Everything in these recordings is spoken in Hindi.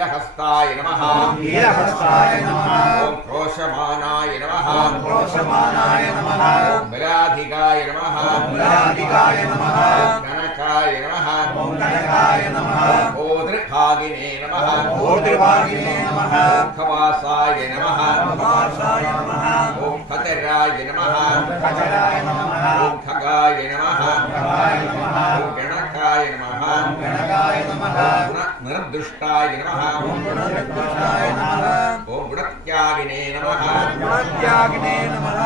नीलहस्ताय नमः नीलहस्ताय नमः ओम क्रोशमानाय नमः क्रोशमानाय नमः बलाधिकाय नमः बलाधिकाय नमः कनकाय नमः कनकाय नमः ओद्रभागिने नमः ओद्रभागिने नमः खवासाय नमः खवासाय नमः ओम खतराय नमः खतराय नमः ओम खगाय नमः खगाय नमः ओम गणकाय नमः गणकाय नमः गुणदुष्टाय नमः गुणदुष्टाय नमः ओम गुणत्यागिने नमः गुणत्यागिने नमः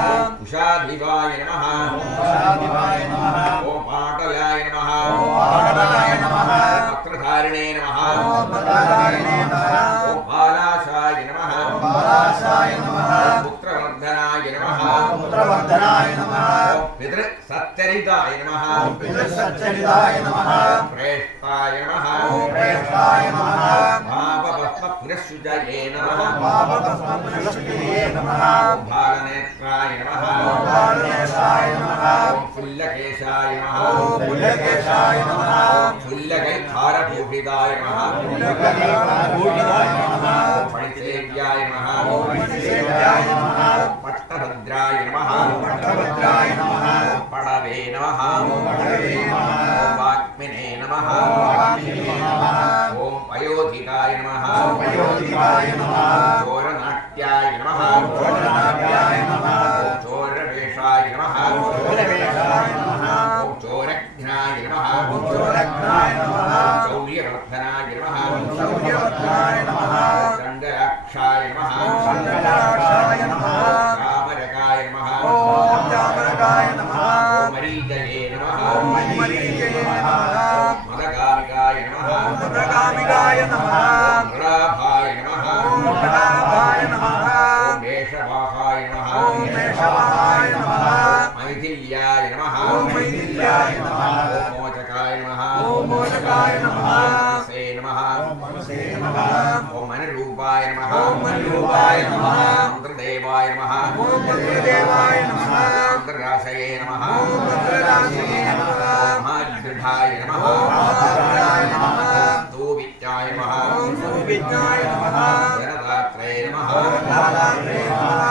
उषाधिवाय नमः उषाधिवाय नमः ओम पाटलाय नमः पाटलाय नमः वक्रधारिणे नमः वक्रधारिणे नमः ओम बालाशाय नमः बालाशाय नमः पुत्रवर्धनाय नमः पुत्रवर्धनाय नमः पितृसच्चरिताय नमः पितृसच्चरिताय नमः प्रेष्ठाय नमः प्रेष्ठाय नमः पापभस्मपुरःशुचये नमः पापभस्मपुरःशुचये नमः भालनेत्राय नमः भालनेत्राय नमः फुल्लकेशाय नमः फुल्लकेशाय नमः फुल्लकैर्हारभूषिताय नमः फुल्लकैर्हारभूषिताय नमः फणिसेव्याय नमः फणिसेव्याय नमः पट्टभद्राय नमः पट्टभद्राय नमः पडवे नमः पडवे नमः वाग्मिने नमः वाग्मिने नमः ओम पयोधिकाय नमः पयोधिकाय नमः चोरनाट्याय नमः चोरनाट्याय नमः चोरवेषाय नमः चोरवेषाय नमः चोरघ्नाय नमः चोरघ्नाय नमः शौर्यवर्धनाय नमः शौर्यवर्धनाय नमः चण्डराक्षाय नमः चण्डराक्षाय नमः चामरकाय नमः ओम चामरकाय नमः मरीचये नमः मरीचये नमः मदगामिकाय नमः मदगामिकाय नमः मृडाभाय नमः मृडाभाय नमः मेषवाहाय नमः मेषवाहाय नमः मैथिल्याय नमः मैथिल्याय नमः मोचकाय नमः मोचकाय नमः से नमः से नमः ओम अनुरूपाय नमः अनुरूपाय नमः मंत्रदेवाय नमः मंत्रदेवाय नमः मंत्रराशये नमः मंत्रराशये नमः महादृढाय नमः महादृढाय नमः दूवित्याय नमः दूवित्याय नमः जनदात्रे नमः जनदात्रे नमः